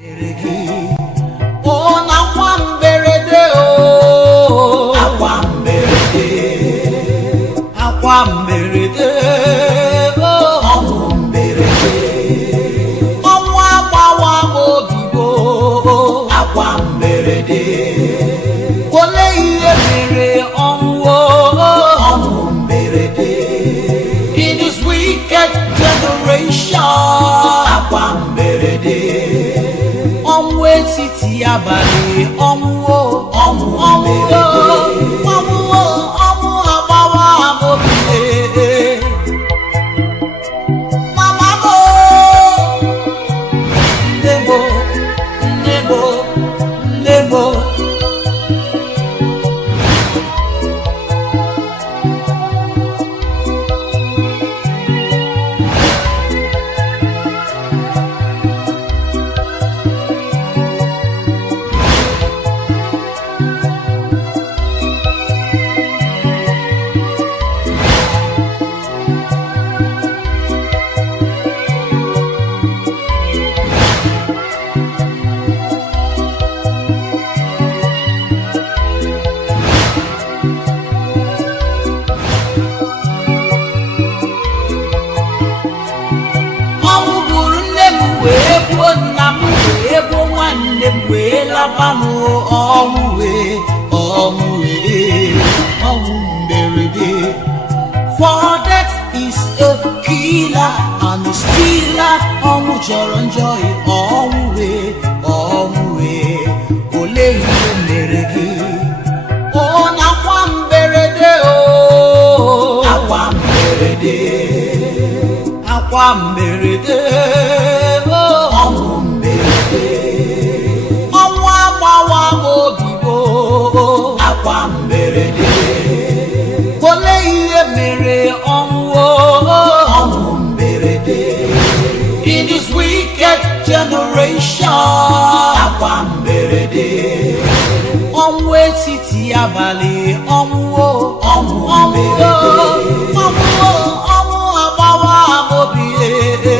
For that is a killer and a stealer. Enjoy ole ihe mere gị. Na kwamberede akwamberede ọnwụ mberede ọnwụ agbawa obibo akwamberede ole ihe mere ọnwụ mberede in this wicked generation akwamberede ọnwụ etiti abalị ọnwụ mberede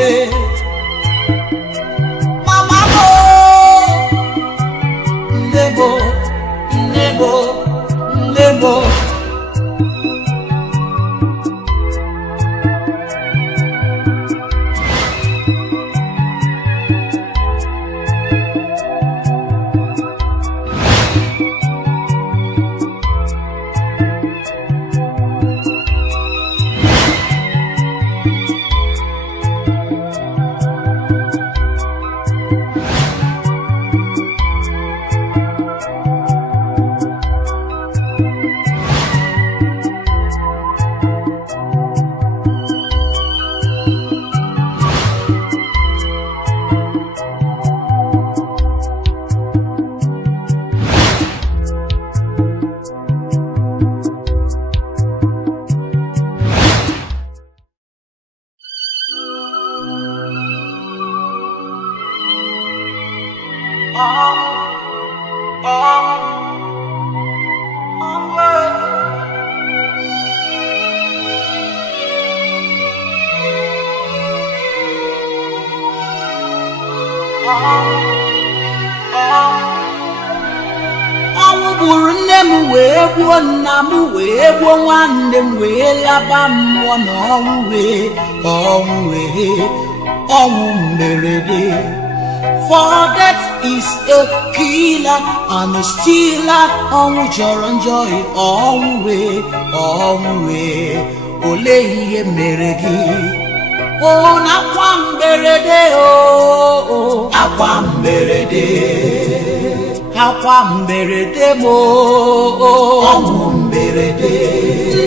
Ọnwụ nne m wee gbuo nna m wee gbuo nwanne m wee laba mmụọ ọnwụ mberede. For that is a killer and a stealer. Ọnwụ jọrọ njọ ọnwụ ole ihe mere gị. Na kwamberede akwamberede mo ọnwụ mberede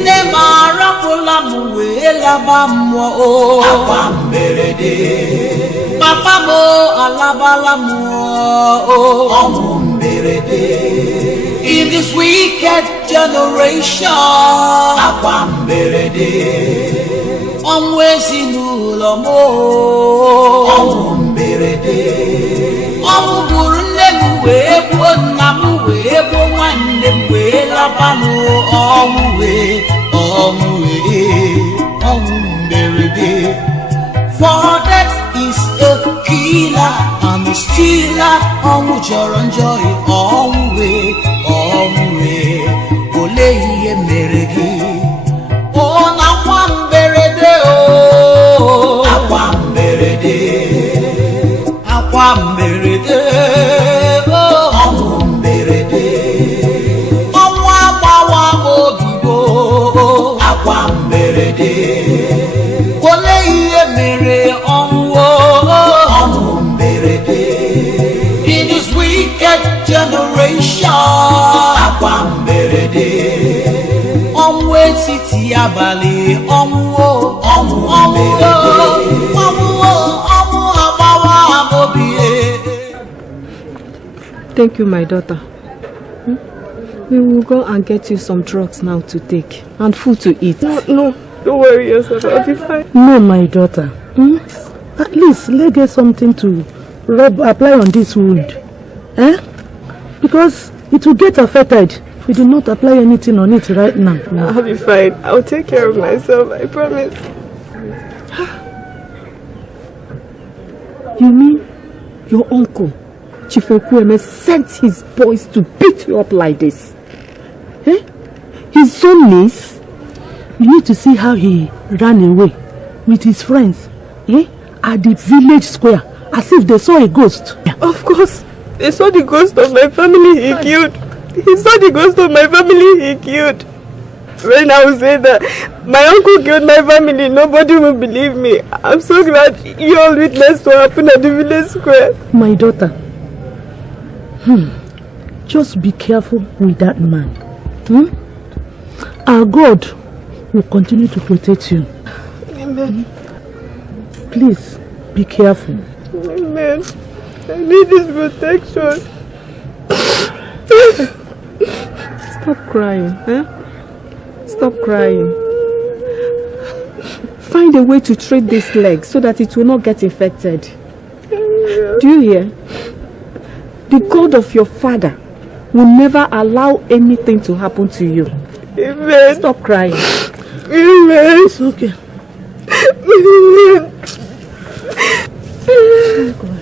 nne m arapụla m wee laba mmụọ akwamberede papa m alabala m ọnwụ mberede in this wicked generation akwamberede ọnwụ ezinụlọ m ọnwụ mberede ọnwụ gburu nne m wee gbuo nna m wee gbuo nwanne m wee laba n'ọnwụ mberede. For that is a killer and a the stealer, joy, ole ye meregi. Oh, na kwam berede, oh, akwam berede, oh, berede, akwam berede, ole ye mere berede. In this wicked generation, akwam berede. City abali Thank you, my daughter. We will go and get you some drugs now to take and food to eat. No, don't worry yourself. I'll be fine. No, my daughter. At least let's get something to apply on this wound. Because it will get affected. We do not apply anything on it right now. I'll be fine. I'll take care of myself, I promise. You mean your uncle, Chief Okueme, sent his boys to beat you up like this? His own niece? You need to see how he ran away with his friends at the village square, as if they saw a ghost. Of course, they saw the ghost of my family he killed. He saw the ghost of my family he killed. When I will say that my uncle killed my family, nobody will believe me. I'm so glad you all witnessed what happened at the village square. My daughter, just be careful with that man. Our God will continue to protect you. Amen. Please, be careful. Amen. I need this protection. Stop crying, Stop crying. Find a way to treat this leg so that it will not get infected. Do you hear? The God of your father will never allow anything to happen to you. Amen. Stop crying. Amen. It's okay. Amen.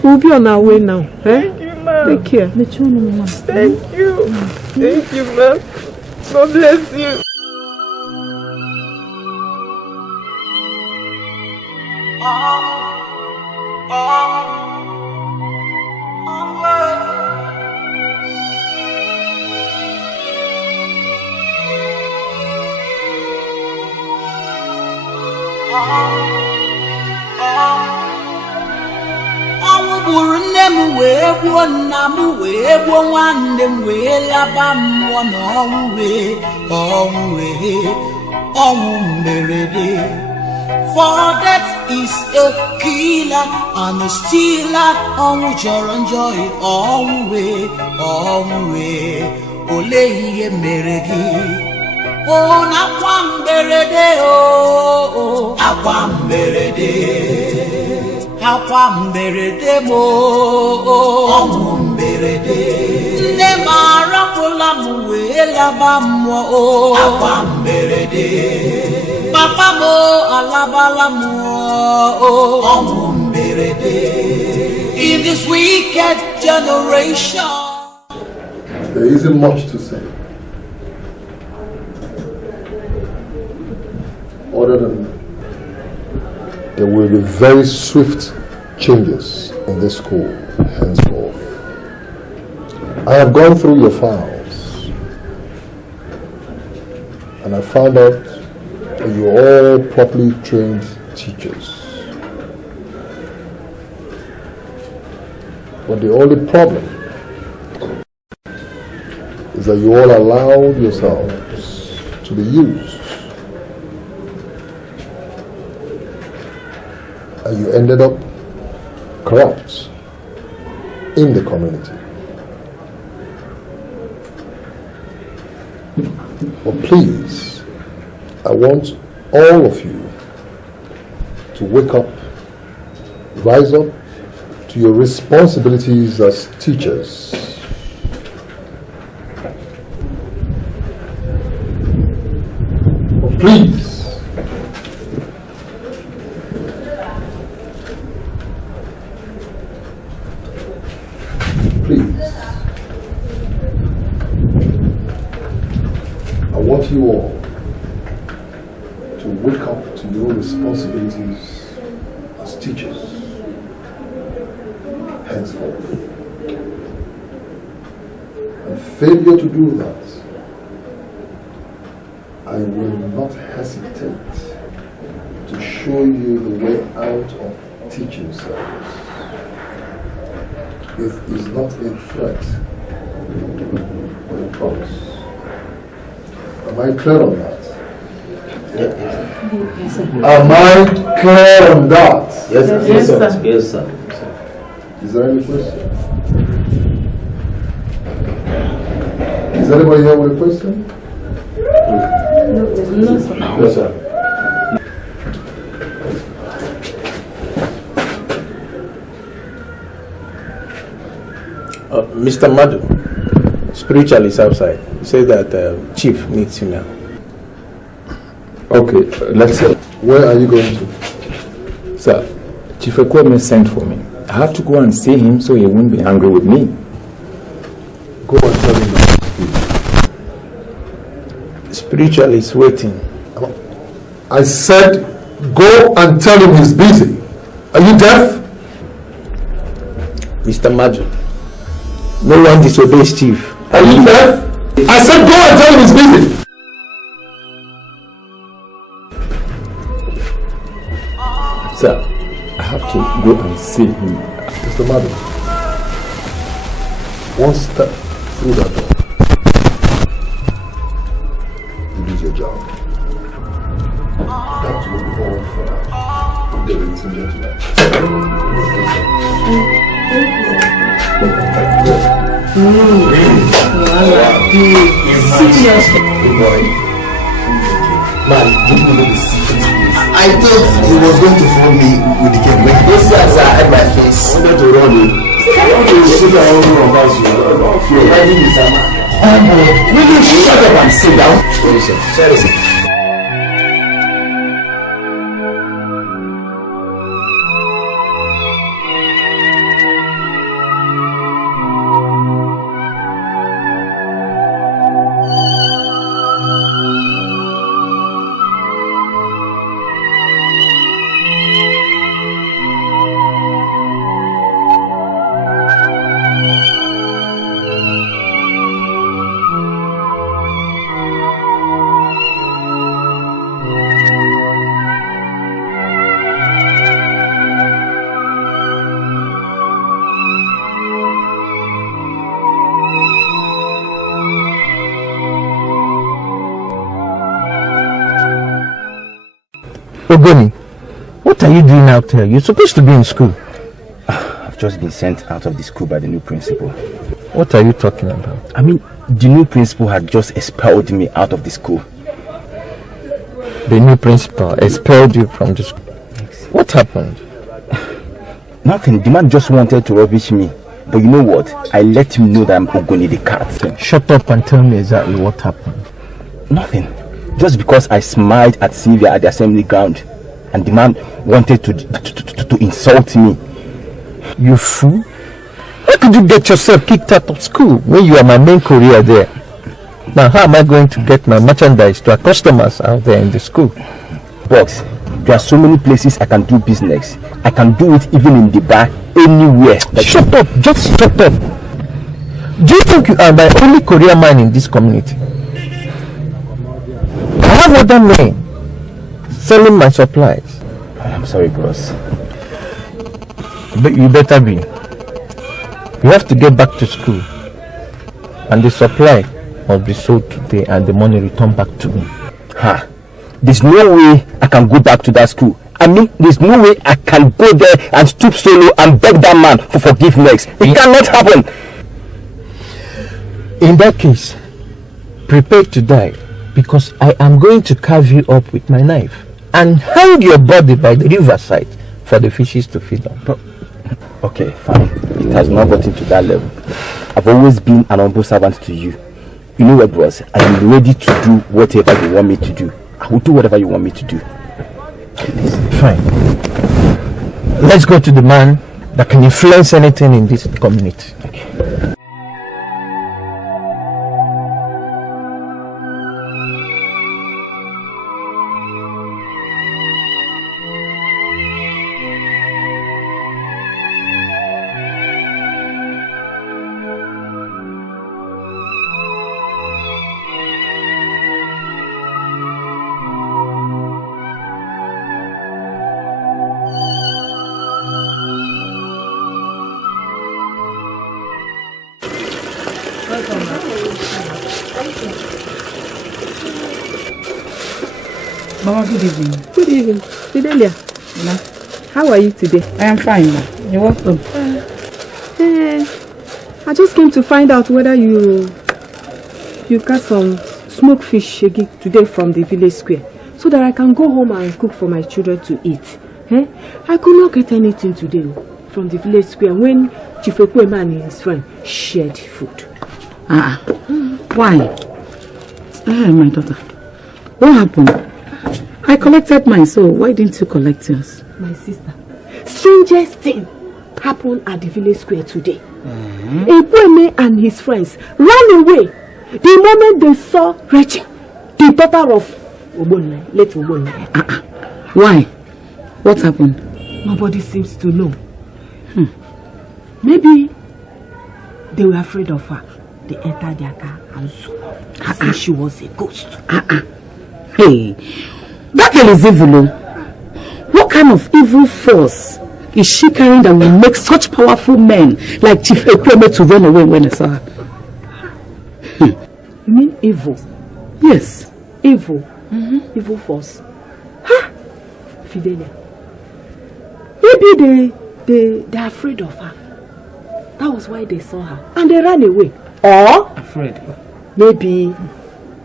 We'll be on our way now. Thank you, Mom. Take care. Thank you. Thank you, Mom. God bless you. For that is a killer and a stealer, joy, ole ye meregi. Oh, na kwam berede, oh, akwam berede. Akwam berede mo, berede. Ne mara kola muwe laba mo, akwam berede. Papa mo alabala mo, berede. In this wicked generation, there isn't much to say, other than there will be very swift changes in this school henceforth. I have gone through your files and I found out that you're all properly trained teachers. But the only problem is that you all allowed yourselves to be used. And you ended up corrupt in the community. But please, I want all of you to wake up, rise up to your responsibilities as teachers. But please, I want you all to wake up to your responsibilities as teachers henceforth. And failure to do that, I will not hesitate to show you the way out of teaching service. It is not a threat, but a promise. Am I clear on that? Yes, sir. Am I clear on that? Yes, sir. Yes, sir. Yes, sir. Is there any question? Is anybody here with a question? No, sir. Yes, sir. Mr. Madu, spiritual is outside. He said that Chief needs you now. Okay, let's see. Where are you going to? Sir, Chief Okweme sent for me. I have to go and see him so he won't be angry with me. Go and tell him that. Spiritual is waiting. I said, go and tell him he's busy. Are you deaf? Mr. Madu, no one disobeys Chief. Are you deaf? I said, go and tell him he's busy. Sir, I have to go and see him. Mr. Madam, one step through that door, you lose your job. That will be all for now. Ladies and gentlemen. Good boy. Man, give me the secret, please. I thought he was going to phone me with the game. When those guys are at my face, I wanted to run it. Will you shut up and sit down? Sorry, sir. Ogoni, what are you doing out here? You're supposed to be in school. I've just been sent out of the school by the new principal. What are you talking about? I mean, the new principal had just expelled me out of the school. The new principal expelled you from the school. What happened? Nothing. The man just wanted to rubbish me. But you know what? I let him know that I'm Ogoni the cat. Shut up and tell me exactly what happened. Nothing. Just because I smiled at Sylvia at the assembly ground and the man wanted to insult me. You fool. How could you get yourself kicked out of school when you are my main courier there? Now how am I going to get my merchandise to our customers out there in the school? Box, there are so many places I can do business. I can do it even in the bar, anywhere. Shut up, just shut up. Do you think you are my only courier man in this community? I have other men selling my supplies. I'm sorry, bros. But you better be. You have to get back to school. And the supply must be sold today and the money returned back to me. Ha! There's no way I can go back to that school. I mean, there's no way I can go there and stoop so low and beg that man for forgiveness. It cannot happen. In that case, prepare to die, because I am going to carve you up with my knife and hang your body by the riverside for the fishes to feed on. Okay, fine. It has not gotten to that level. I've always been an humble servant to you. You know what, boss? I am ready to do whatever you want me to do. I will do whatever you want me to do. Fine. Let's go to the man that can influence anything in this community. Okay. Mama, good evening. Good evening. Fidelia. Ma. How are you today? I am fine, ma. You're welcome. I just came to find out whether you got some smoked fish today from the village square, so that I can go home and cook for my children to eat. I could not get anything today from the village square when Chief Ekwema and his friend shared food. Why? My daughter. What happened? I collected mine, so why didn't you collect yours? My sister, strangest thing happened at the village square today. Ekweme and his friends ran away the moment they saw Rachel, the daughter of late Obonne. Why? What happened? Nobody seems to know. Maybe they were afraid of her. They entered their car and zoom off as if she was a ghost. Hey, that girl is evil. What kind of evil force is she carrying that will make such powerful men like Chief Ekweme to run away when I saw her? You mean evil? Yes. Evil? Evil force? Fidelia. Maybe they're afraid of her. That was why they saw her. And they ran away. Or Afraid. maybe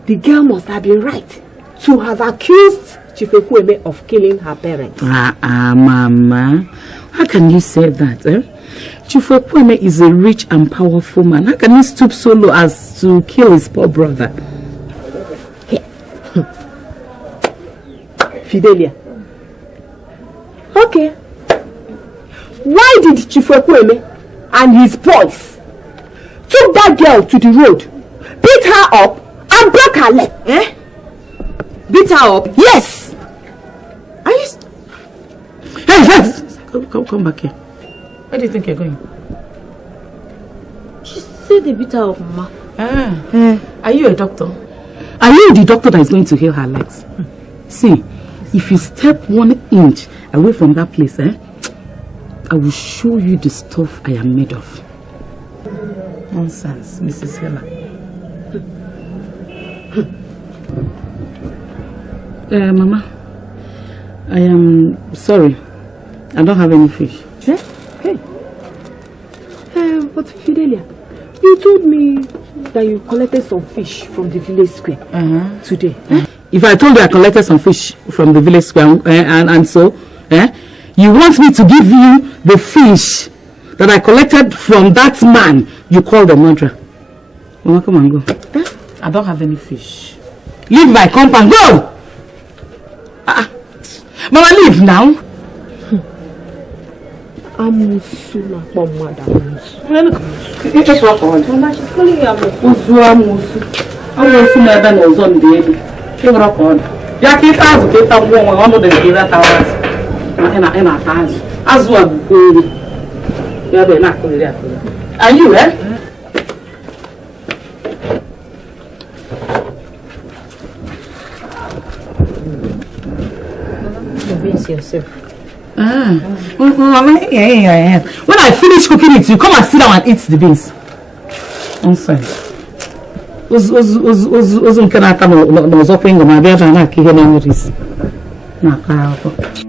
the girl must have been right to have accused Chief Ekweme of killing her parents. Mama. How can you say that? Chief Ekweme is a rich and powerful man. How can he stoop so low as to kill his poor brother? Fidelia. Okay. Why did Chief Ekweme and his boys took that girl to the road, beat her up, and broke her leg? Beat her up? Yes. Are you? Hey, come back here. Where do you think you're going? She said they beat her up, Mama. Are you a doctor? Are you the doctor that is going to heal her legs? See, if you step 1 inch away from that place, I will show you the stuff I am made of. Nonsense, Mrs. Hiller. Mama, I am sorry. I don't have any fish. Hey. But Fidelia, you told me that you collected some fish from the village square today. If I told you I collected some fish from the village square and so, you want me to give you the fish that I collected from that man you call the murderer? Mama, come and go. I don't have any fish. Leave my compound. Go! Mama, leave now. Amusula, mother. Just walk on. Mama, she's calling you Amusu. Amusu never knows on baby. Just walk on. Ya que faz o que tá bom, vamos desviar tá horas. É na casa. Azul aburo. Ya bem na colher. Are you Convince yourself. Mama, yeah. When I finish cooking it, you come and sit down and eat the beans. Nonsense. Ozu nke na-ata n'ọzọkwa ngọ ma bịa na-aka ihe na-enwere isi na-aka akwụkwọ.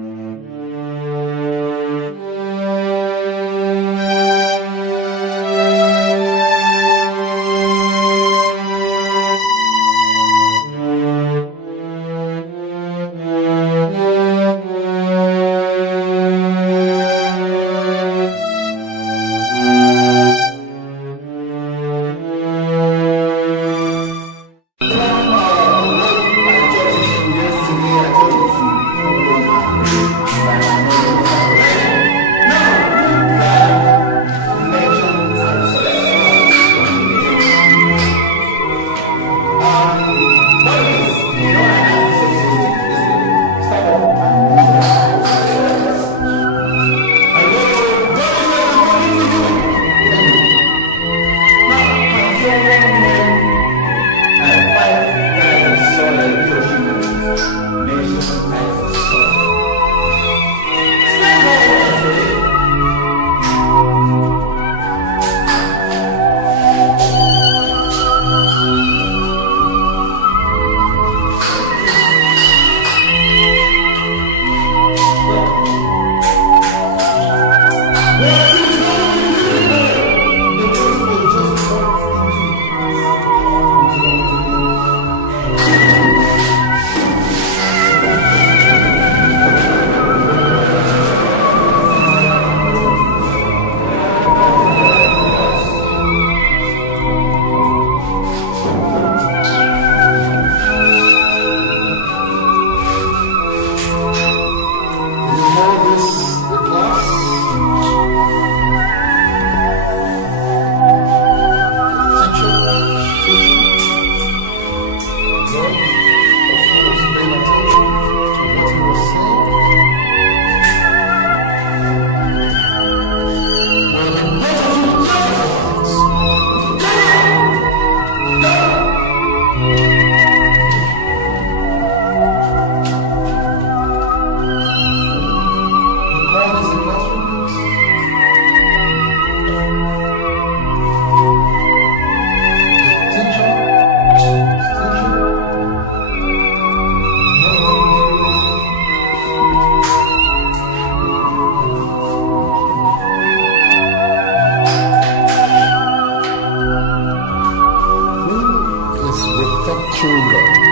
chewing gum.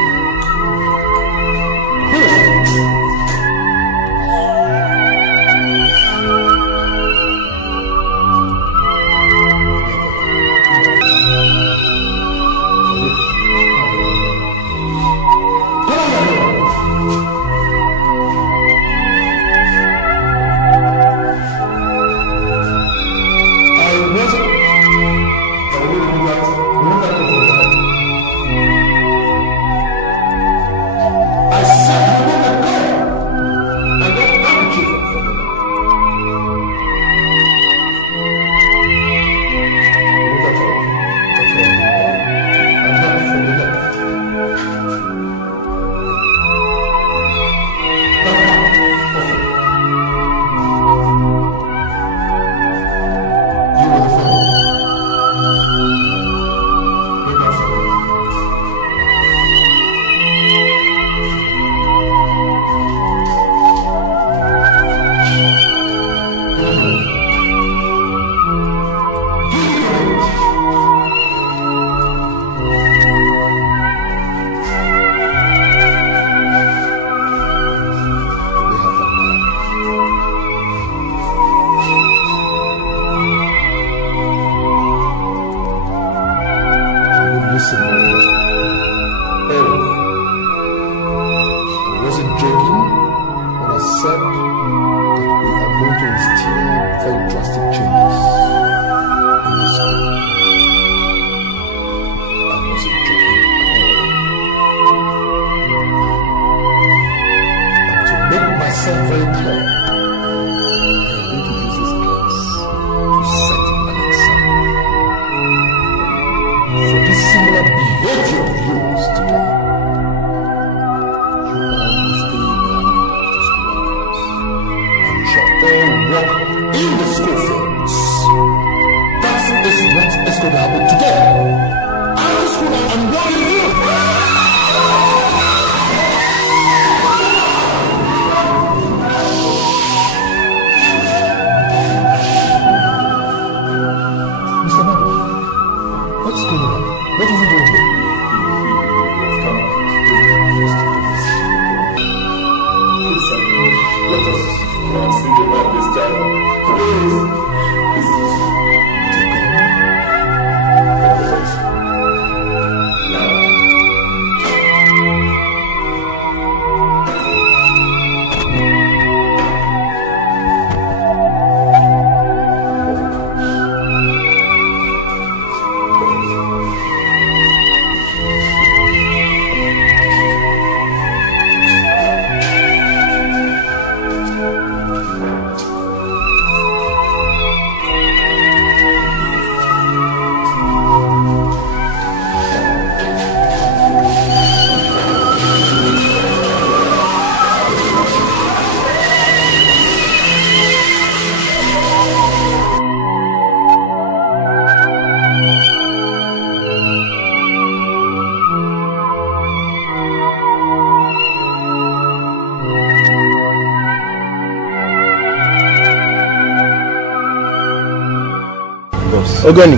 Ogoni,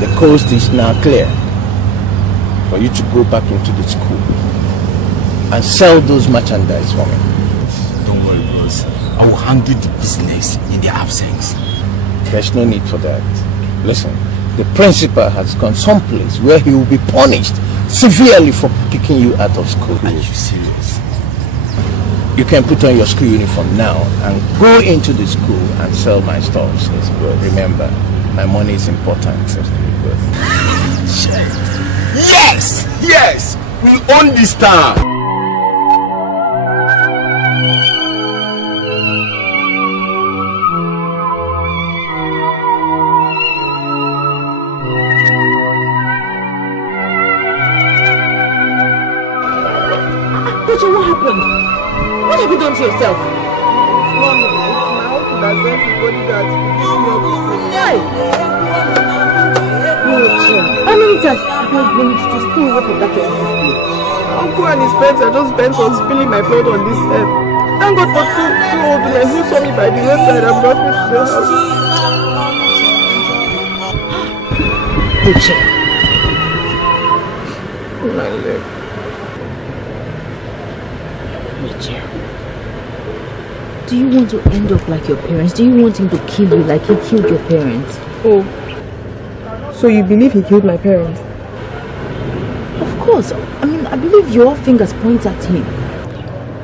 the coast is now clear for you to go back into the school and sell those merchandise for me. Don't worry, bros. I will handle the business in their absence. There's no need for that. Listen, the principal has gone someplace where he will be punished severely for kicking you out of school. Are you serious? You can put on your school uniform now and go into the school and sell my stuff. Remember, my money is important. Yes! Yes! We own this town! Teacher, what happened? What have you done to yourself? Mommy, it's my uncle that sent his bodyguard to pick me up. Why? How many times have I been to school up of that your Uncle and his friends are just bent on spilling my blood on this earth. Thank God for two old men who saw me by the roadside and brought me to their house. My leg. Rachel, do you want to end up like your parents? Do you want him to kill you like he killed your parents? Oh, so you believe he killed my parents? Of course. I mean, I believe your fingers point at him.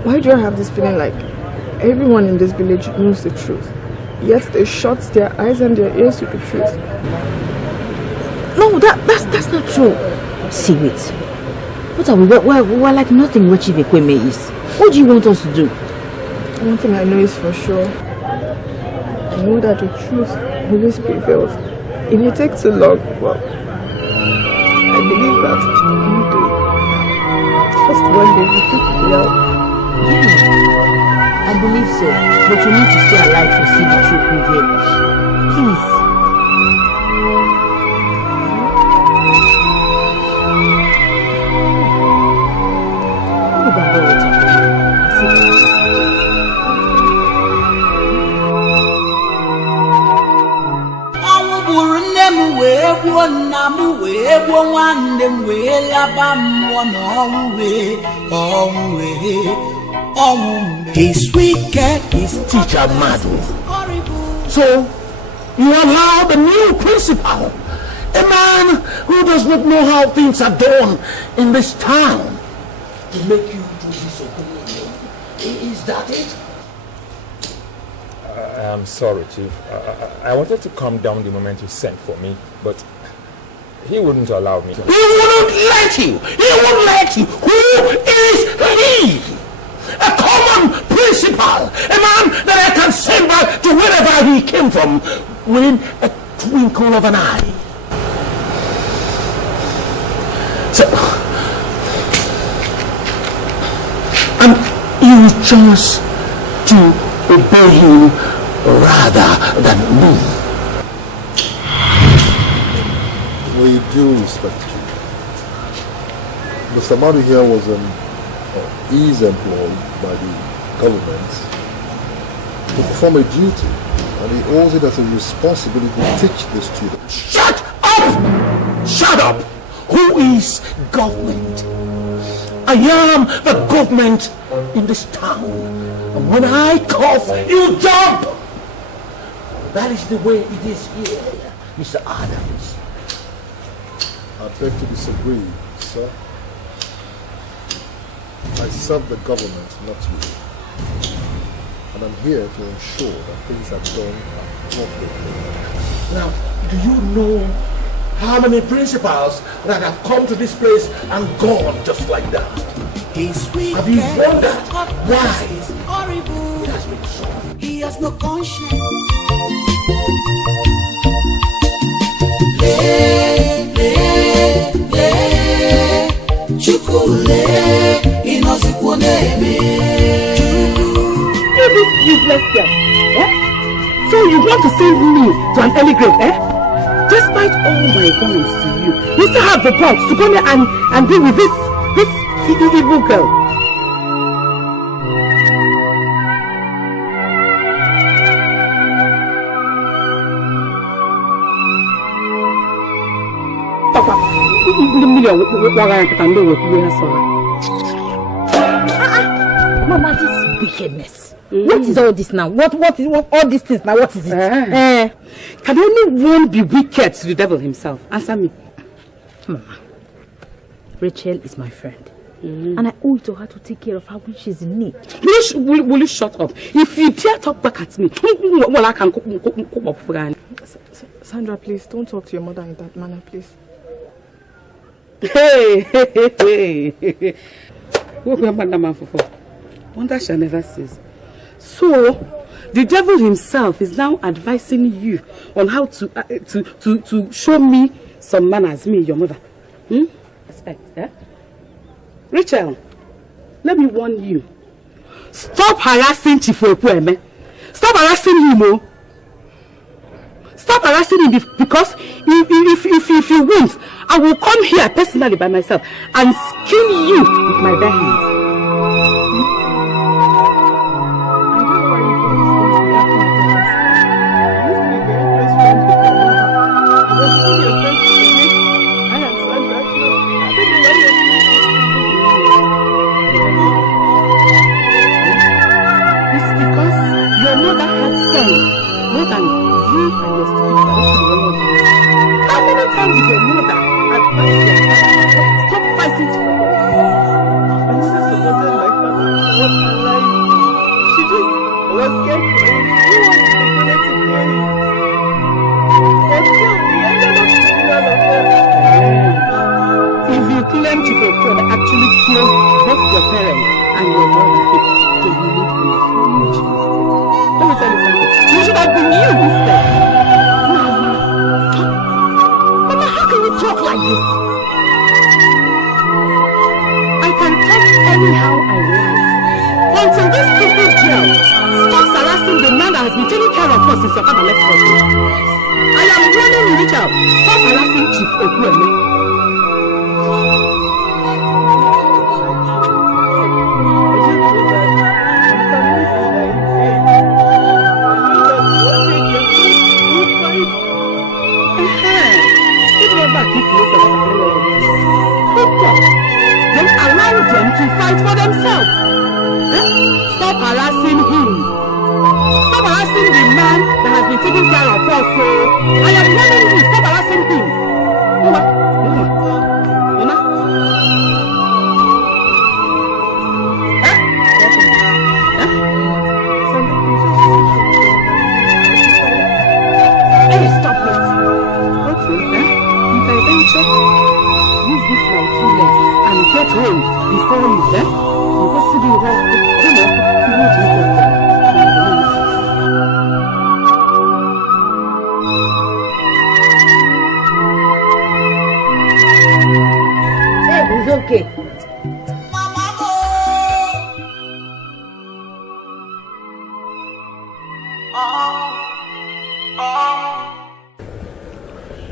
Why do I have this feeling like everyone in this village knows the truth, yet they shut their eyes and their ears to the truth? No, that's not true. See, wait. What are we? We're like nothing what Chief Ekweme is. What do you want us to do? One thing I know is for sure. I know that the truth always prevails. It may take too long, but I believe that one day, just one day, we will figure out. I believe so, but you need to stay alive to see the truth prevail. Please. He's wicked, he's teacher mad. So you allow the new principal, a man who does not know how things are done in this town, to make you do disobey. Is that it? I'm sorry, Chief. I wanted to calm down the moment you sent for me, but he wouldn't allow me. He wouldn't let you! He wouldn't let you! Who is he? A common principal! A man that I can send back to wherever he came from within a twinkle of an eye. So, and you chose to obey him rather than me. We do respect you. Mr. Madu here is employed by the government to perform a duty, and he owes it as a responsibility to teach the students. Shut up! Shut up! Who is government? I am the government in this town. And when I cough, you jump! That is the way it is here, Mr. Adams. I beg to disagree, sir. I serve the government, not you. And I'm here to ensure that things are done appropriately. Now, do you know how many principals that have come to this place and gone just like that? Have you wondered why it has been so? He has no conscience. You this useless girl, eh? So you want to send me to an early grave, eh? Despite all my warnings to you, you still have the guts to come here and be with this evil girl. Papa, Mama, this wickedness. What is all this now? What is all these things now? What is it? Can anyone be wicked to the devil himself? Answer me. Mama, Rachel is my friend. And I owe it to her to take care of her when she's in need. Will you shut up? If you dare talk back at me, well, I can Sandra, please, don't talk to your mother in that manner, please. Hey. Wonder shall never cease. So, the devil himself is now advising you on how to show me some manners, me, your mother. Respect, eh? Rachel, let me warn you. Stop harassing Chief Ekweme. Stop harassing him, oh. Stop harassing him because if you won't, I will come here personally by myself and skin you with my bare hands. since your father left us. I am warning you, Richard. Stop harassing Chief Okueme. Then allow them to fight for themselves. Stop harassing him. Stop harassing the man that has been taking care of us. So I am telling you, stop harassing him. Hey, stop it. Okay, intervention. Use this my 2 legs and get home before you, you go see the world. It's okay.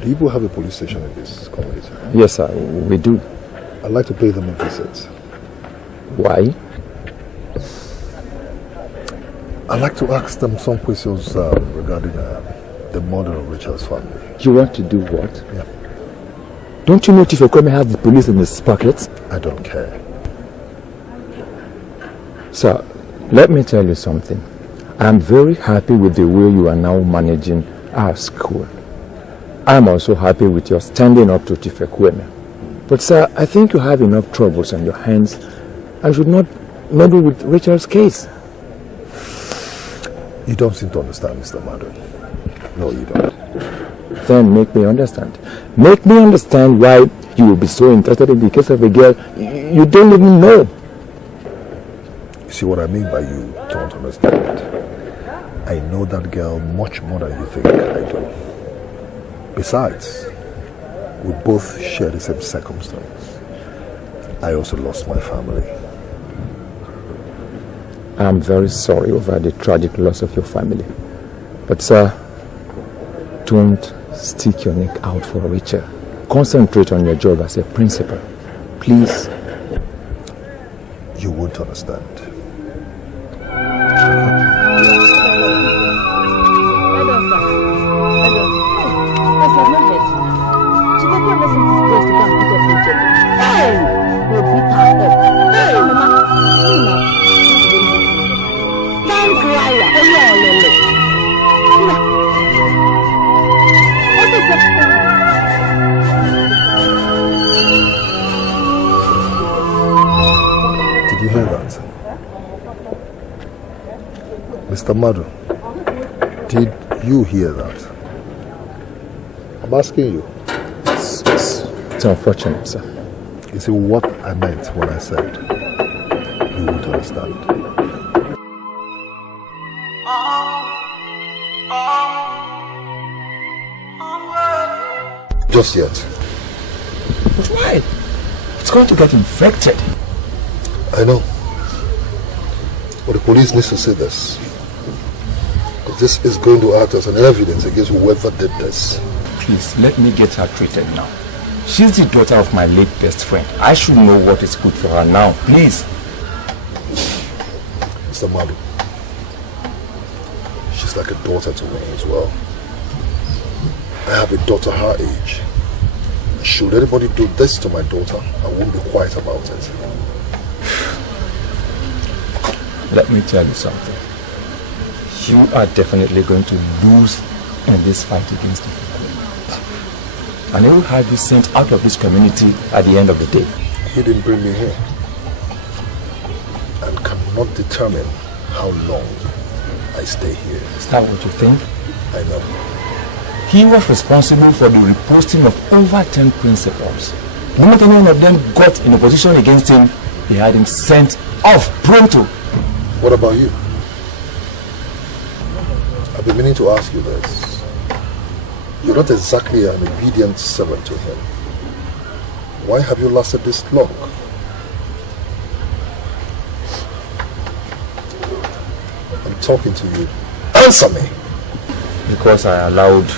Do you people have a police station in this community? Yes, sir, we do. I'd like to pay them a visit. Why? I'd like to ask them some questions regarding the murder of Richard's family. You want to do what? Yeah. Don't you know Chief Okueme has the police in his pockets? I don't care. Sir, let me tell you something. I'm very happy with the way you are now managing our school. I'm also happy with your standing up to Chief Okueme. But sir, I think you have enough troubles on your hands and should not meddle with Richard's case. You don't seem to understand, Mr. Madu. No, you don't. Then make me understand. Make me understand why you will be so interested in the case of a girl you don't even know. You see what I mean by you don't understand? I know that girl much more than you think I do. Besides, we both share the same circumstance. I also lost my family. I'm very sorry over the tragic loss of your family. But sir, don't stick your neck out for Richard. Concentrate on your job as a principal. Please. You won't understand. Did you hear that? Mr. Madu, did you hear that? I'm asking you. It's unfortunate, sir. You see what I meant when I said you won't understand. Just yet. But why? It's going to get infected. I know. But the police needs to see this. Because this is going to act as an evidence against whoever did this. Please, let me get her treated now. She's the daughter of my late best friend. I should know what is good for her now. Please. Mr. Madu, she's like a daughter to me as well. I have a daughter her age. Should anybody do this to my daughter, I won't be quiet about it. Let me tell you something. You are definitely going to lose in this fight against the people. And they will have you sent out of this community at the end of the day. He didn't bring me here. And cannot determine how long I stay here. Is that what you think? I know. He was responsible for the reposting of over 10 principals. The moment any one of them got in a position against him, they had him sent off pronto. What about you? I've been meaning to ask you this. You're not exactly an obedient servant to him. Why have you lasted this long? I'm talking to you. Answer me! because I allowed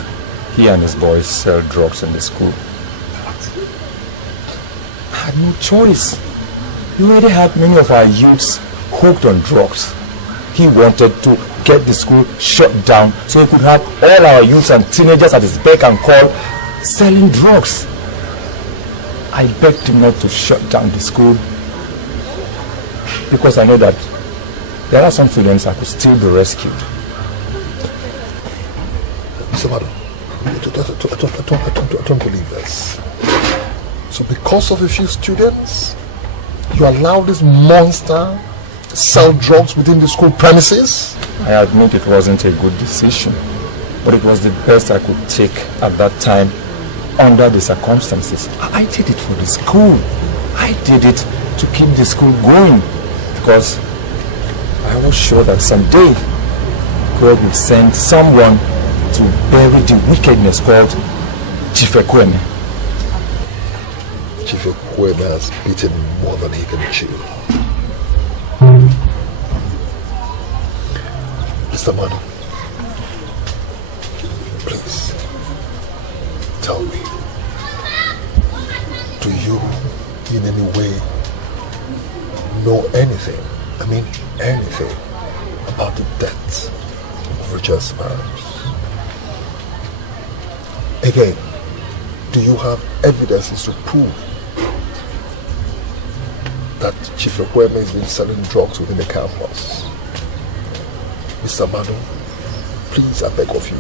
he and his boys sell drugs in the school. I had no choice. We already had many of our youths hooked on drugs. He wanted to get the school shut down so he could have all our youths and teenagers at his beck and call selling drugs. I begged him not to shut down the school because I know that there are some students that could still be rescued. Mr. Madam, I don't believe this. So because of a few students, you allow this monster to sell drugs within the school premises? I admit it wasn't a good decision, but it was the best I could take at that time under the circumstances. I did it for the school. I did it to keep the school going because I was sure that someday God would send someone to bury the wickedness called Chief Ekweme. Chief Ekweme has eaten more than he can chew. Mr. Manu, please tell me, do you in any way know anything, I mean anything, about the death of Richard's parents? Again, do you have evidences to prove that Chief Ekweme has been selling drugs within the campus? Mr. Manu, please, I beg of you,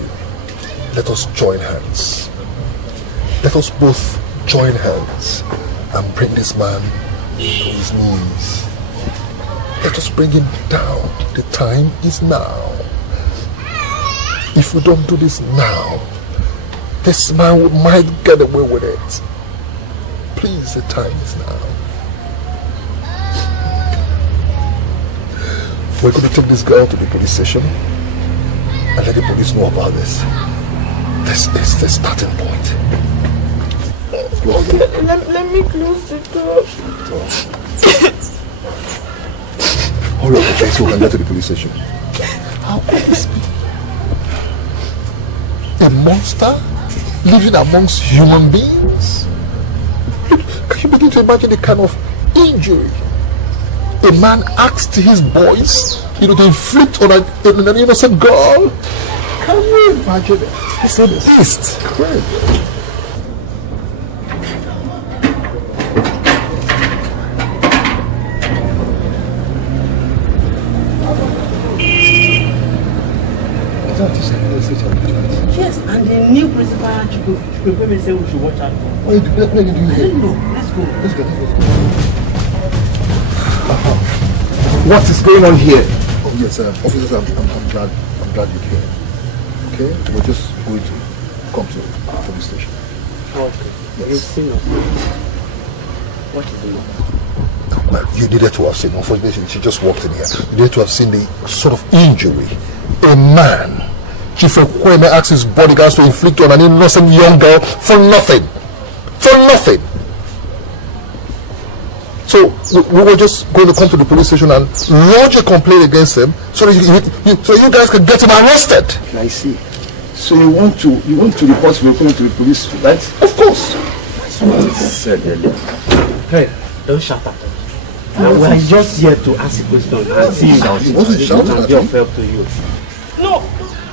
let us join hands. Let us both join hands and bring this man to his knees. Let us bring him down. The time is now. If we don't do this now, this man might get away with it. Please, the time is now. We're going to take this girl to the police station and let the police know about this. This is the starting point. Let me close the door. Hurry up, okay, so we can get to the police station. How could this be? A monster living amongst human beings? Can you begin to imagine the kind of injury a man asked his boys, to inflict on an innocent girl? Can you imagine it? It's a beast. Incredible. Yes, and the new principal Chukwuemeka said we should watch out for. What are you doing here? No, let's go. Let's go. What is going on here? Oh yes, officers, I'm glad you came. Okay, we're just going to come to the police station. Okay. Yes. You've seen us. What is the matter? Well, you needed to have seen. Unfortunately, she just walked in here. You needed to have seen the sort of injury a man, Chief Ekweme, asked his bodyguards to inflict on an innocent young girl for nothing. For nothing. So we were just going to come to the police station and lodge a complaint against him so that you guys can get him arrested. I see. So you want to report to the police, right? Of course. That's what I said earlier. Hey, don't shout at us. We are just here to ask a question and see if He wasn't shouting at be of you. help to you. No,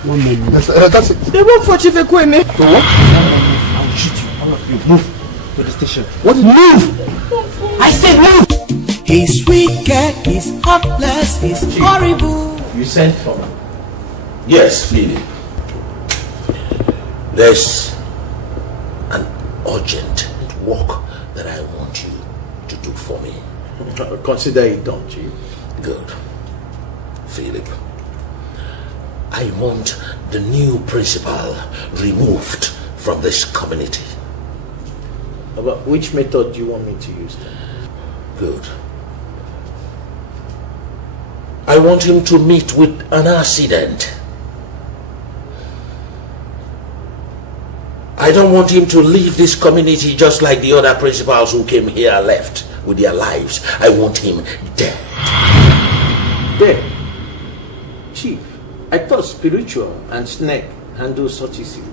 1 minute. That's it. they work for Chief Ekweme. So what? I will shoot you, all of you. Move to the station. What did Move! I said move! He's wicked, he's heartless, he's horrible. You sent for me. Yes, Philip. There's an urgent work that I want you to do for me. Consider it done, Chief. Good. Philip, I want the new principal removed from this community. But which method do you want me to use then? Good. I want him to meet with an accident. I don't want him to leave this community just like the other principals who came here left with their lives. I want him dead. Dead? Chief, I thought spiritual and snake handle such issues?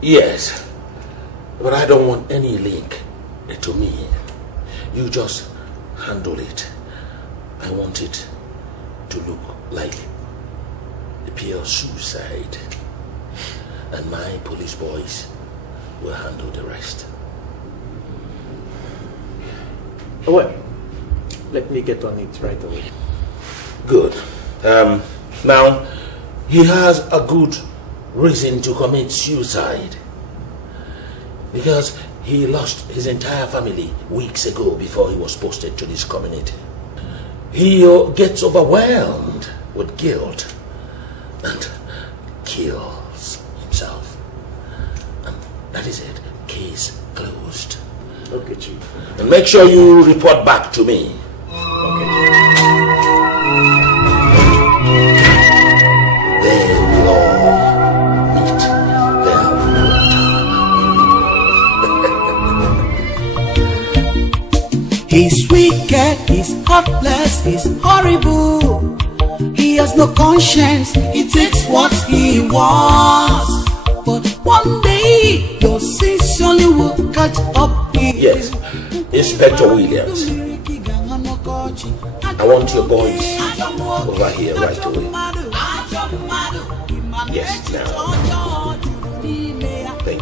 Yes, but I don't want any link to me. You just handle it. I want it to look like a pure suicide. And my police boys will handle the rest. Well, let me get on it right away. Good. Now, he has a good reason to commit suicide. Because he lost his entire family weeks ago before he was posted to this community. He gets overwhelmed with guilt and kills himself. And that is it. Case closed. Okay, Chief. And make sure you report back to me. They will all meet their water. He's wicked, he's heartless, he's horrible. He has no conscience, he takes what he wants. But one day, your sins surely will catch up with you. Yes, Inspector Williams. I want your boys over here right away. Yes, now. Thank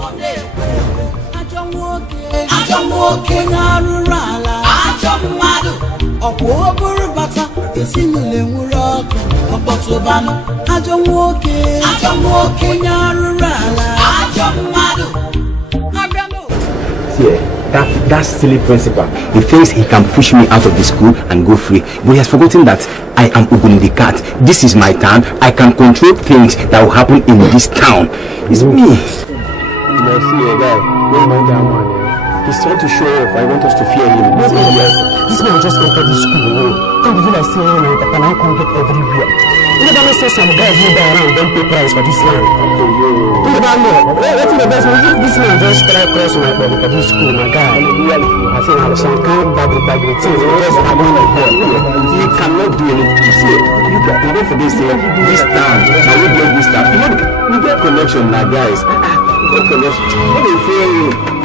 That silly principal, he thinks he can push me out of the school and go free, but he has forgotten that I am Ogun the cat. This is my town. I can control things that will happen in this town. It's me. He's trying to show off. I want us to fear him. This man just entered the school. Can't believe I see him and I can't get everywhere. You never know some guys who go around don't pay price for this land. You never know. What's the best one? If this man just try cross my body for this school, my guy, I think I was some kind of bad things because I'm on the board. He cannot do anything. You see, you go for this town. Now we get this stuff. We get connection now, guys. We get connection. What do you feel?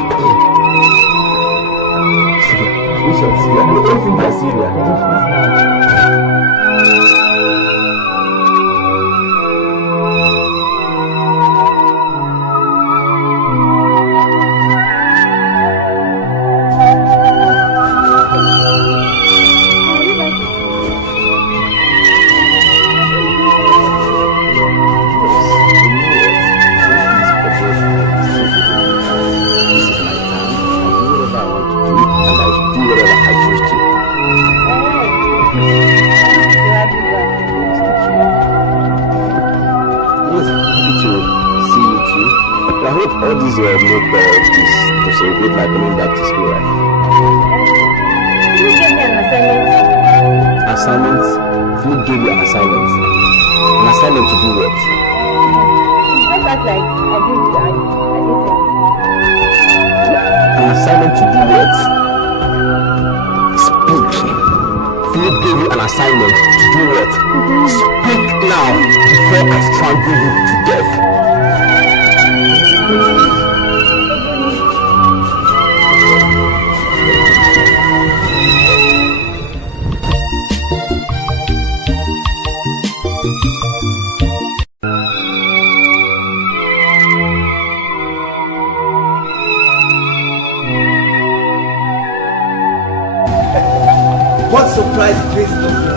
What surprise this doctor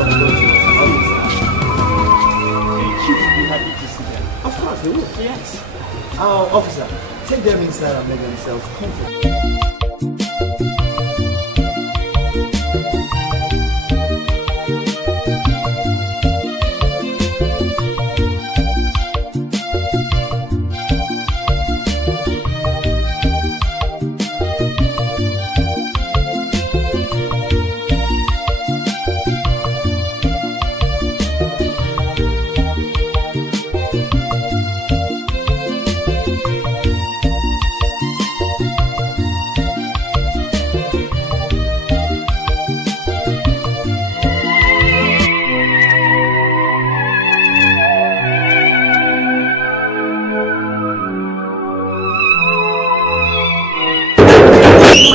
Of course, they will. Yes. Officer, take them inside and make themselves comfortable. Chief,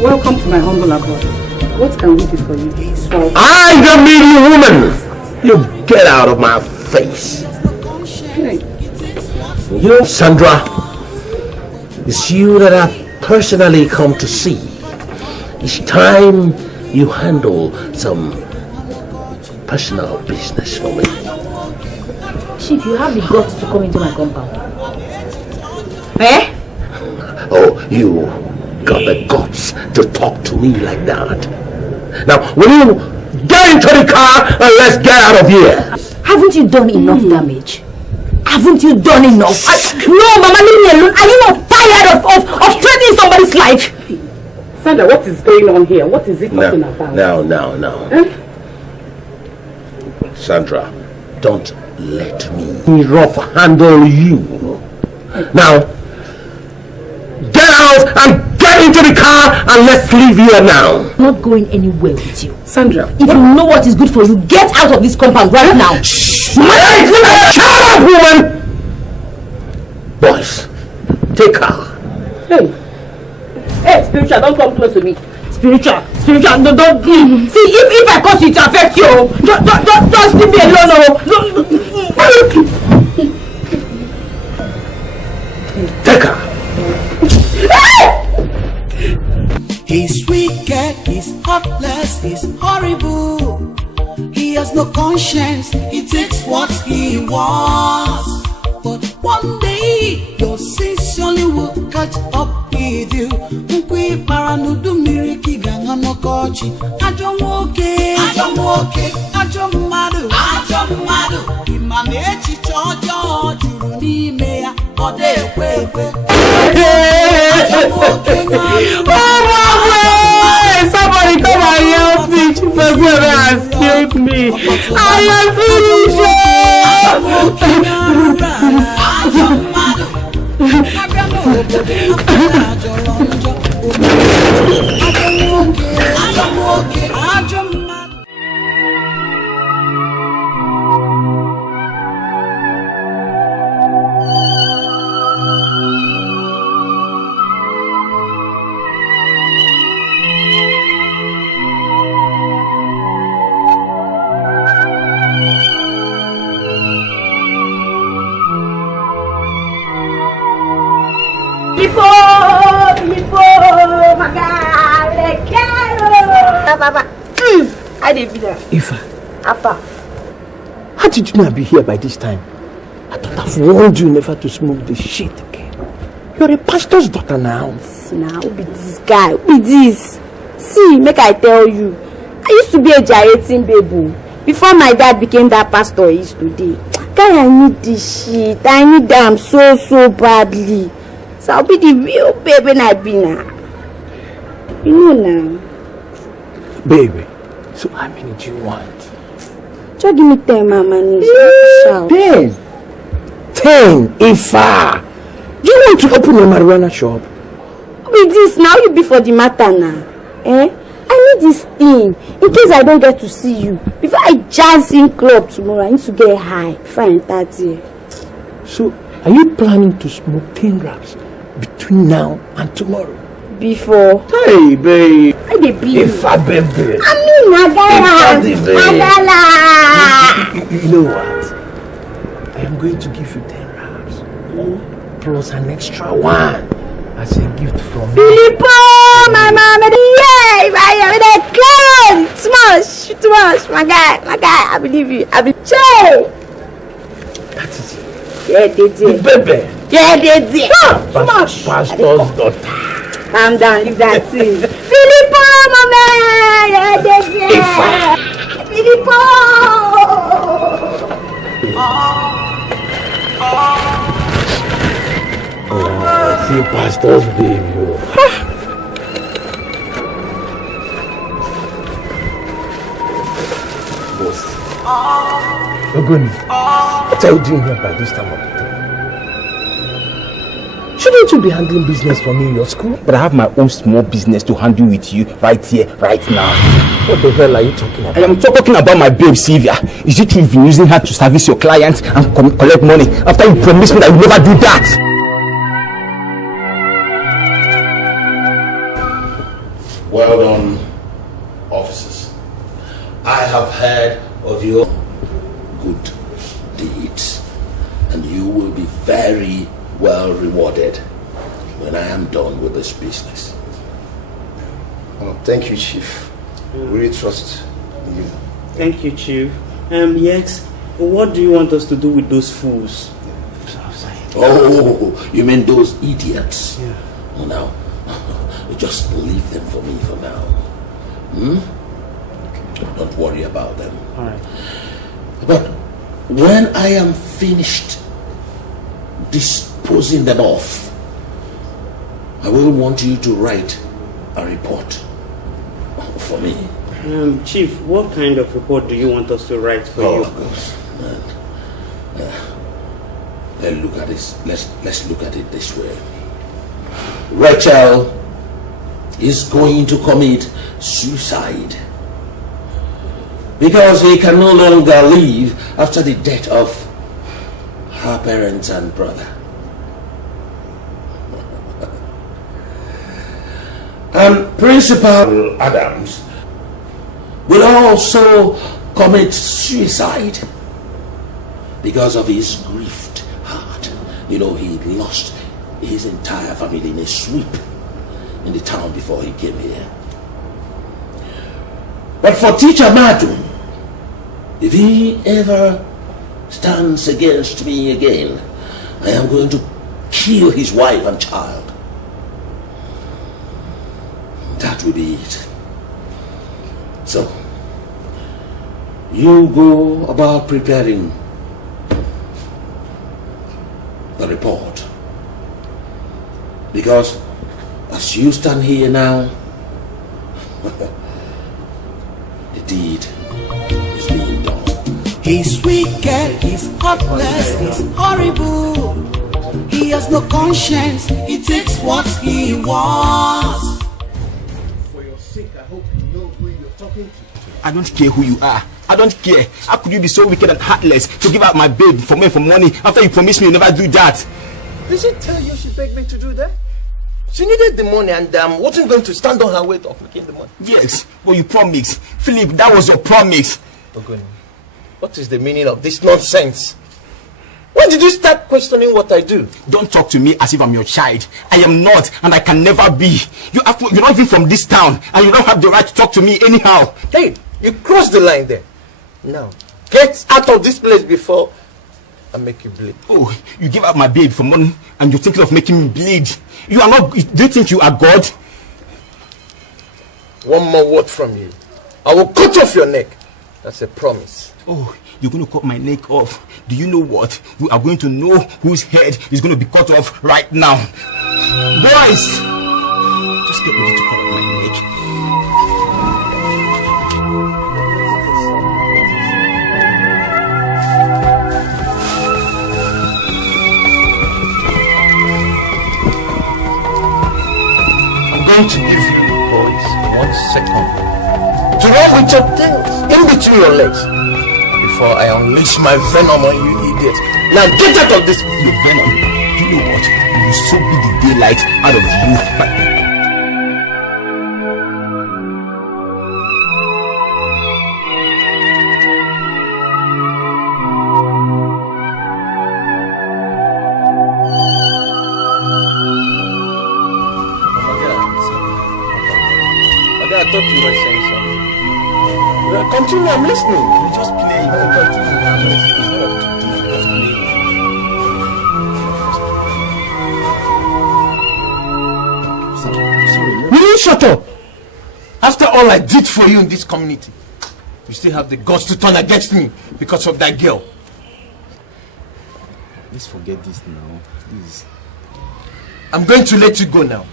welcome to my humble abode. What can we do for you? I, the media woman! You get out of my face. Hey. You know, Sandra, it's you that I've personally come to see. It's time you handle some personal business for me. Chief, you have the guts to come into my compound. Eh? Oh, you got the guts to talk to me like that. Now, will you get into the car and let's get out of here? Haven't you done enough damage? Haven't you done enough? No, Mama, leave me alone. Are you not tired of threatening somebody's life? Sandra, what is going on here? What is it talking about? No. Sandra, don't let me rough handle you. Now, get out and get into the car and let's leave here now. I'm not going anywhere with you. Sandra, if you know what is good for you, get out of this compound right now. Shut up, woman! Boys, take her. Hey, spiritual, don't come close to me. Spiritual, don't. See, if I cause you to affect you, just leave me alone. Take her. He's wicked, he's heartless, he's horrible. He has no conscience, he takes what he wants. But one day, your sins surely will catch up with you. Nkwi paranudu miriki gangano kochi. Ajo madu. Imanechi chojo juru ni mea. Ode kwe. Somebody come and help me. Chief Ekweme has killed me. I am Ifa, how did you not be here by this time? I thought I've warned you never to smoke this shit again. You're a pastor's daughter now. Now, who be this guy? Who be this? See, make I tell you. I used to be a gyrating baby. Before my dad became that pastor he is today. Guy, I need this shit. I need them so badly. So I'll be the real baby when I be now. You know now. Baby, so how many do you want? Just give me 10, mama. 10? 10, Ifa. Do you want to open a marijuana shop? With this, now you be for the matter now. I need this thing in case I don't get to see you. Before I jazz in club tomorrow, I need to get high. Fine, 30. So, are you planning to smoke 10 wraps between now and tomorrow? Before. Hey, babe. I dey believe. Ifa, baby. I mean, Nagala. You know what? I am going to give you 10 wraps. Plus an extra one as a gift from me. Filippo, my mama, yeah, Clems, smash, my guy, I believe you. I believe you. That is it. Yeah, they did. Baby. Yeah, they did. Pastor's daughter. Calm down, leave that thing. Filippo, my man, yeah, they did. Filippo. Oh, see pastor's baby. Boss. Ogoni, what are you doing here by this time of the day? Shouldn't you be handling business for me in your school? But I have my own small business to handle with you right here, right now. What the hell are you talking about? I am talking about my babe, Sylvia. Is it true you've been using her to service your clients and collect money after you promised me that you never do that? Well done, officers. I have heard of your good deeds, and you will be very well rewarded when I am done with this business. Oh, thank you, Chief. We really trust you. Thank you, Chief. Yes, what do you want us to do with those fools? Oh, you mean those idiots? Yeah. Oh, now, just leave them for me for now. Don't worry about them. All right. But when I am finished disposing them off, I will want you to write a report for me. Chief, what kind of report do you want us to write for you? Let's look at this. Let's look at it this way. Rachel is going to commit suicide because he can no longer live after the death of her parents and brother. And Principal Adams will also commit suicide because of his grieved heart. You know, he lost his entire family in a sweep in the town before he came here. But for Teacher Madu, if he ever stands against me again, I am going to kill his wife and child. That will be it. So, you go about preparing the report. Because as you stand here now, the deed is being done. He's wicked, he's heartless, he's horrible. He has no conscience, he takes what he wants. For your sake, I hope you know who you're talking to. I don't care who you are. I don't care. How could you be so wicked and heartless to give out my babe for me for money after you promised me you never do that? Did she tell you she begged me to do that? She needed the money and wasn't going to stand on her way of making the money. Yes, but you promised. Philip, that was your promise. Ogoni, what is the meaning of this nonsense? When did you start questioning what I do? Don't talk to me as if I'm your child. I am not, and I can never be. You're not even from this town, and you don't have the right to talk to me anyhow. Hey, you crossed the line there. Now, get out of this place before I make you bleed. Oh, you give up my babe for money, and you're thinking of making me bleed. You are not. Do you think you are God? One more word from you, I will cut off your neck. That's a promise. Oh, you're going to cut my neck off. Do you know what? We are going to know whose head is going to be cut off right now. Boys, just get ready to cut off my neck. I'm going to give you boys 1 second to run with your tails in between your legs before I unleash my venom on you idiots. Now get out of this. Your venom? You know what? You will so beat the daylight out of you. I thought you were saying something. Well, continue, I'm listening. You just play. Will you shut up? After all I did for you in this community, you still have the guts to turn against me because of that girl. Let's forget this now, please. I'm going to let you go now,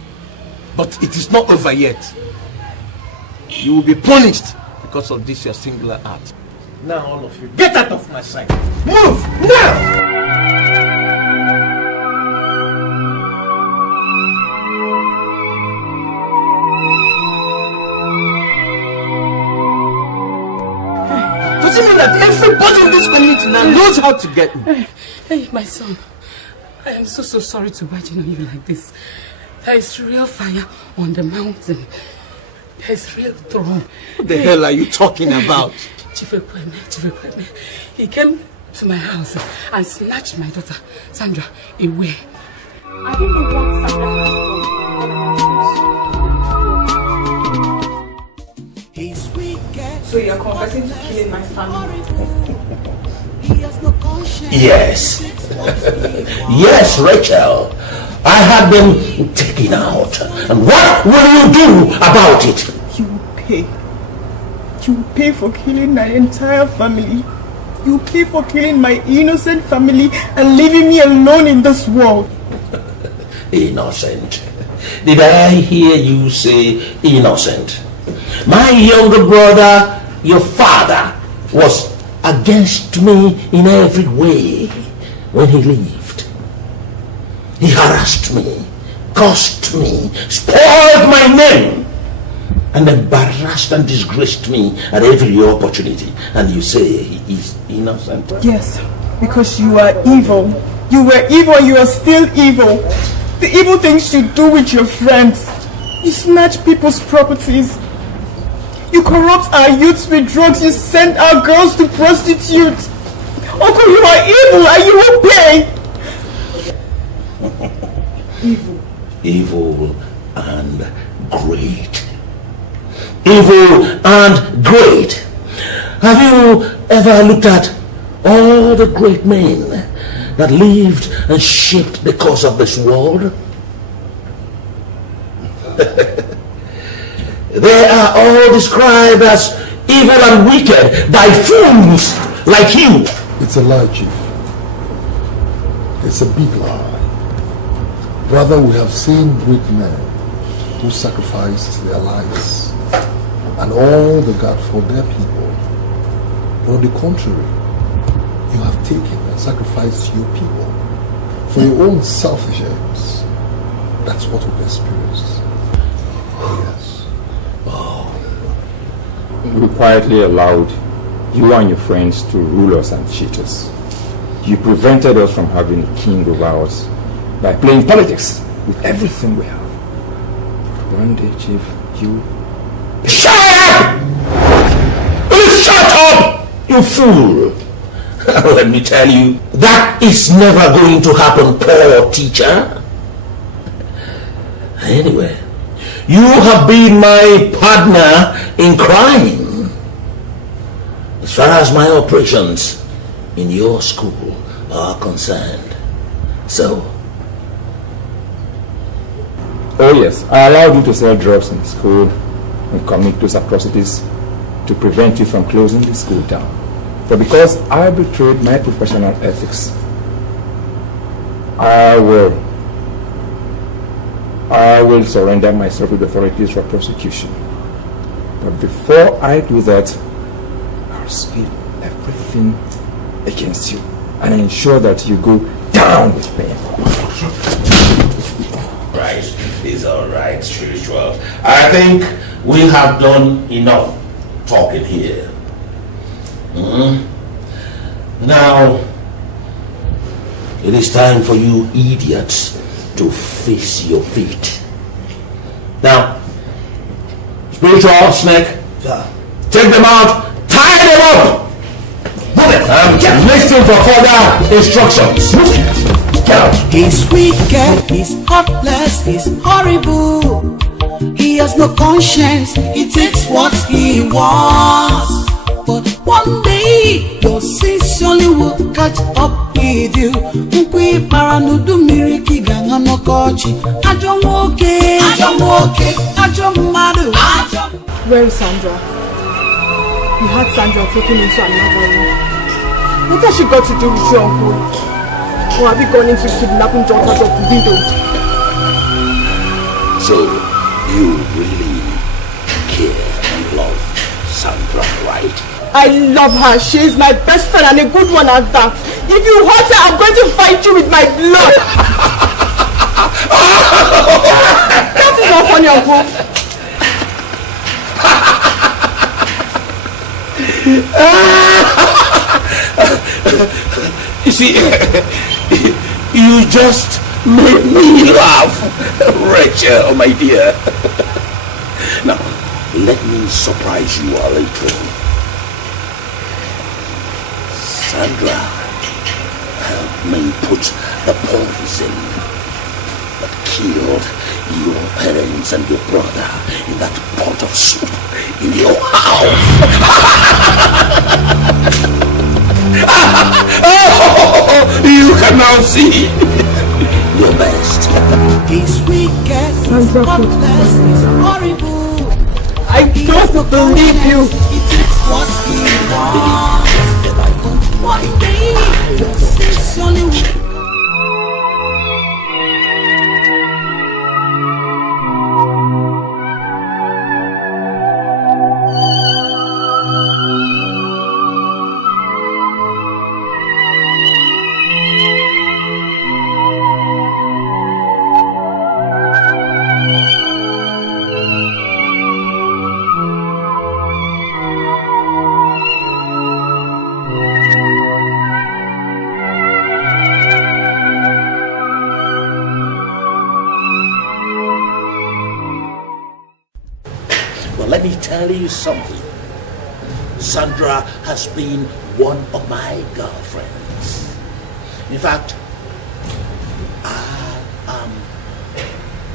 but it is not over yet. You will be punished because of this your singular act. Now all of you, get out of my sight. Move now! mean that everybody in this community now knows how to get me. Hey, my son. I am so sorry to barge on you like this. There is real fire on the mountain. There is real throne. What the hell are you talking about? Chief Ekweme. He came to my house and snatched my daughter, Sandra, away. I don't know what Sandra has done. So you are confessing to killing my family? Yes. Yes, Rachel. I had been taken out. And what will you do about it? You will pay. You will pay for killing my entire family. You will pay for killing my innocent family and leaving me alone in this world. Innocent. Did I hear you say innocent? My younger brother, your father, was against me in every way when he lived. He harassed me, cursed me, spoiled my name, and embarrassed and disgraced me at every opportunity. And you say he is innocent? Yes, because you are evil. You were evil, you are still evil. The evil things you do with your friends. You snatch people's properties. You corrupt our youths with drugs. You send our girls to prostitutes. Uncle, you are evil and you will pay. Evil and great. Evil and great. Have you ever looked at all the great men that lived and shaped the course of this world? They are all described as evil and wicked by fools like you. It's a lie, Chief. It's a big lie. Rather, we have seen great men who sacrificed their lives and all they got for their people. But on the contrary, you have taken and sacrificed your people for your own selfish ends. That's what we've experienced. Yes. We quietly allowed you and your friends to rule us and cheat us. You prevented us from having a king over us by playing politics with everything we have. One day, Chief, you... Shut up! Shut up, you fool! Let me tell you, that is never going to happen, poor teacher. Anyway, you have been my partner in crime. As far as my operations in your school are concerned. So... Oh yes, I allowed you to sell drugs in school and commit those atrocities to prevent you from closing the school down. But because I betrayed my professional ethics, I will surrender myself to the authorities for prosecution. But before I do that, I'll spill everything against you and ensure that you go down with pain. Right, it's all right, spiritual. I think we have done enough talking here. Now, it is time for you idiots to face your fate. Now, spiritual snake, take them out, tie them up. I'm listening for further instructions. Get out. He's wicked, he's heartless, he's horrible. He has no conscience, he takes what he wants. But one day, your sins surely will catch up with you. Nkwi paranudu miriki ganga no kochi. Ajo mwoke, ajo mmadu. Where is Sandra? You had Sandra taken into another room. What has she got to do with you, Uncle? Or have you gone into kidnapping daughters of widows? So, you really care and love Sandra, right? I love her. She is my best friend and a good one at that. If you hurt her, I'm going to fight you with my blood. That is not funny, Uncle. You see, you just made me laugh, Rachel, my dear. Now, let me surprise you a little. Sandra helped me put the poison that killed your parents and your brother in that pot of soup in your house. You can now see your best. This weekend is godless, it's horrible. I don't believe you. It is what he wants. One day, sincerely. Let me tell you something. Sandra has been one of my girlfriends. In fact, I am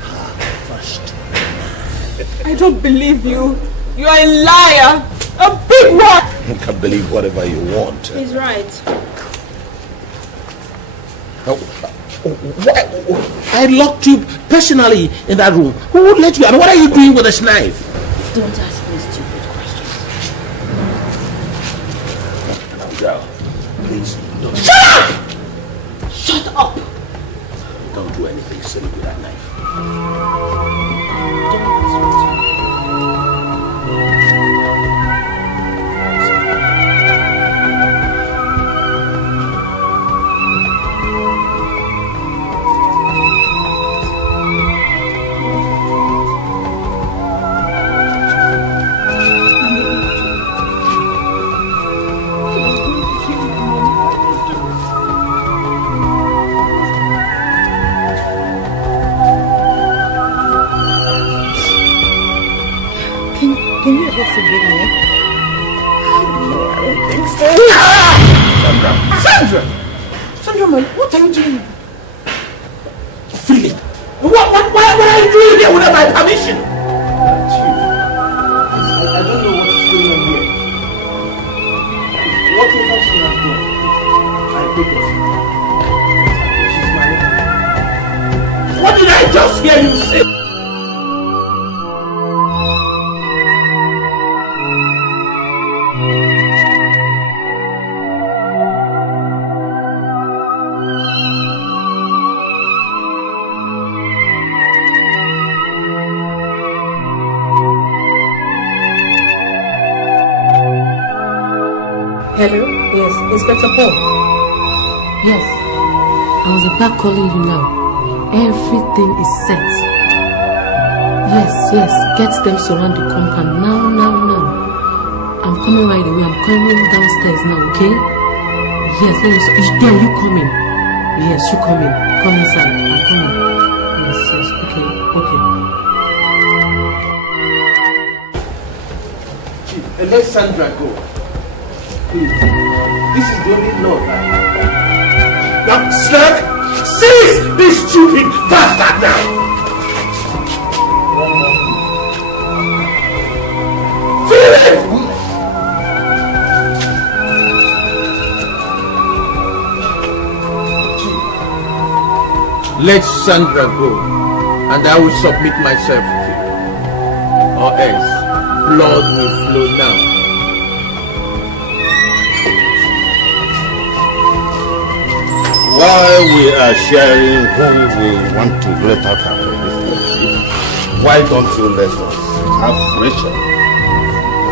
her first man. I don't believe you. You are a liar. A big one. You can believe whatever you want. He's right. I locked you personally in that room. Who would let you? And what are you doing with this knife? Don't ask me stupid questions. Now, girl, please don't. Shut up! Shut up! Don't do anything silly with that knife. Can you ever forgive me? No, I don't think so. Sandra! Sandra, man, what are you doing? Philip! What are you doing here without my permission? Chief, I don't know what's going on here. Whatever she has done, I take it. She's my wife. What did I just hear you say? Hello? Yes, Inspector Paul. Yes. I was about calling you now. Everything is set. Yes. Get them surround the compound now. I'm coming right away. I'm coming downstairs now, okay? Yes, let me see. Then you coming? Yes, you coming. Come inside. I'm coming. Yes, okay. Chief, let Sandra go. Please. This is the only law. Now, Slug, seize this stupid bastard now! Philip! Let Sandra go, and I will submit myself to you. Or else, blood will flow now. While we are sharing who we want to let out our relationship, why don't you let us have Rachel?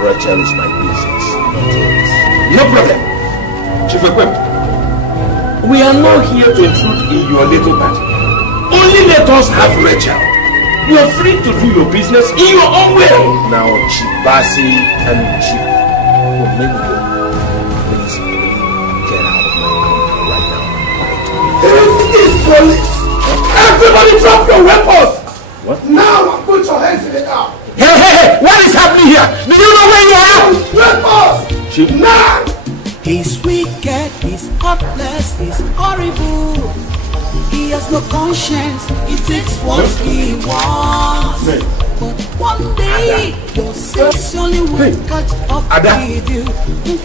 Rachel is my business, not yours. No problem. Chief Equip, We are not here to intrude in your little party. Only let us have Rachel. You are free to do your business in your own way. Now, Chief Basi and Chief Please get out of my company right now. It is police! Everybody drop your weapons! What? Now put your hands in the air! Hey! What is happening here? Do you know where you are? Weapons! Chief. Now! He's wicked, he's heartless, he's horrible. He has no conscience, he takes what he wants. But one day, your sexual will catch up with you. We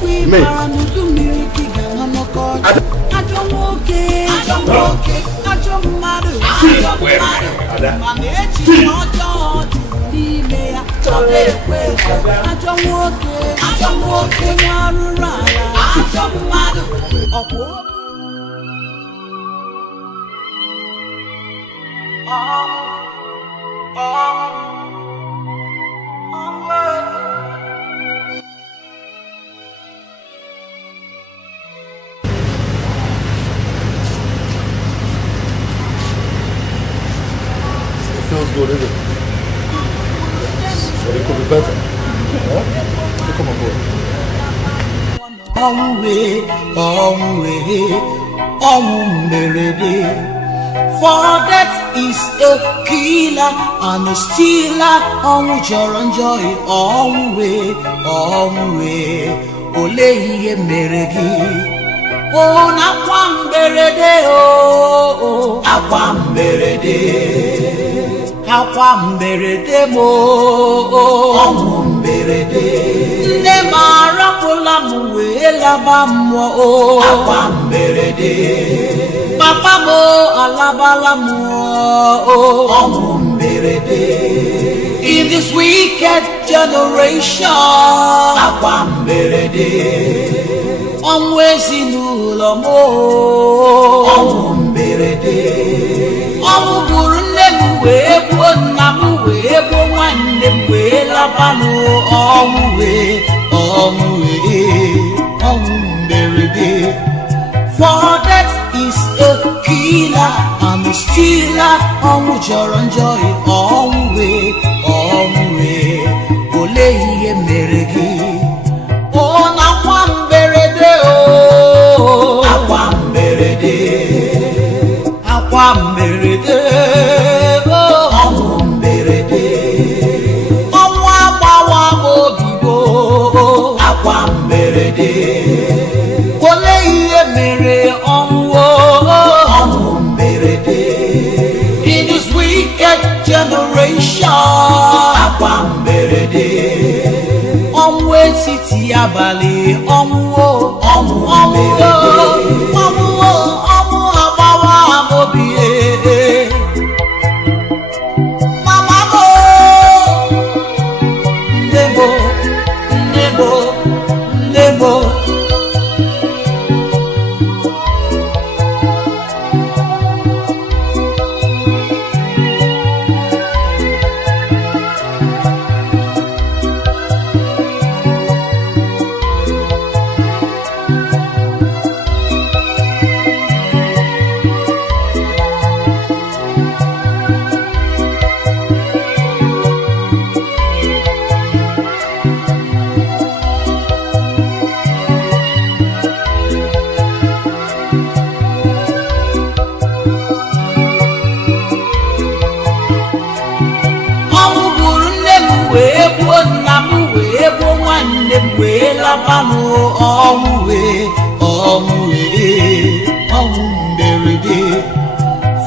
feels good, isn't it? But it could be better. Huh? So come on, boy. For that is a killer and a stealer. Joy, Ole meregi. Oh, Nakwamberede, oh, Akwamberede. Akwamberede mo, Omamberede. Nemara kola muela bamo, Akwamberede. Papa mo alabala mo, Omamberede. In this wicked generation, Akwamberede. Omwezi nulo mo, Omamberede. Omuburu nemuwe ebo namuwe ebo wande mwe labano Omamberede. For that is a killer and a stealer. Joy, Ole meregi. Oh, Nakwamberede, oh, Akwamberede, Akwamberede, oh, Omamberede. Omwabawa mobibo, Akwamberede. Ole mere Omamberede. In this wicked generation, Akwamberede. City abali abawa amobie mama mo nebo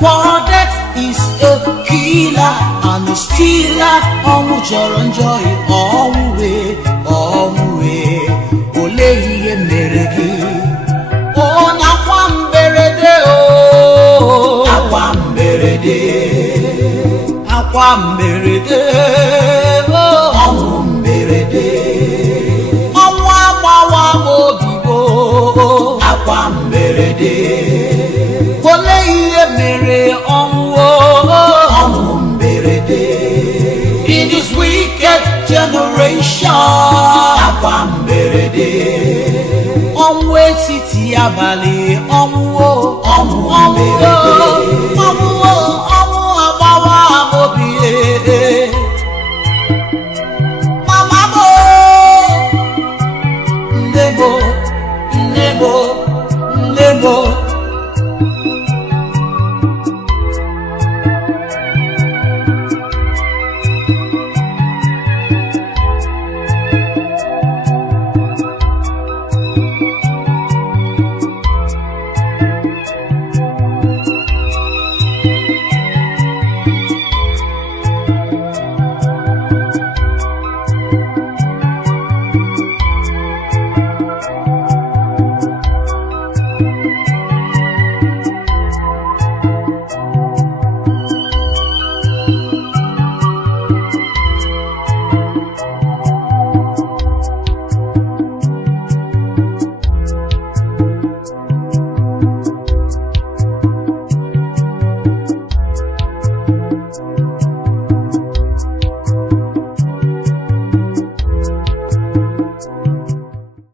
For that is a killer and a stealer. Joy, Ole meregi. Oh, Nakwamberede, oh, Akwamberede, oh, Omamberede. Omwabawa mobibo, Akwamberede. Ole mere Omamberede. In this wicked generation, Akwamberede. City abali Omamberede.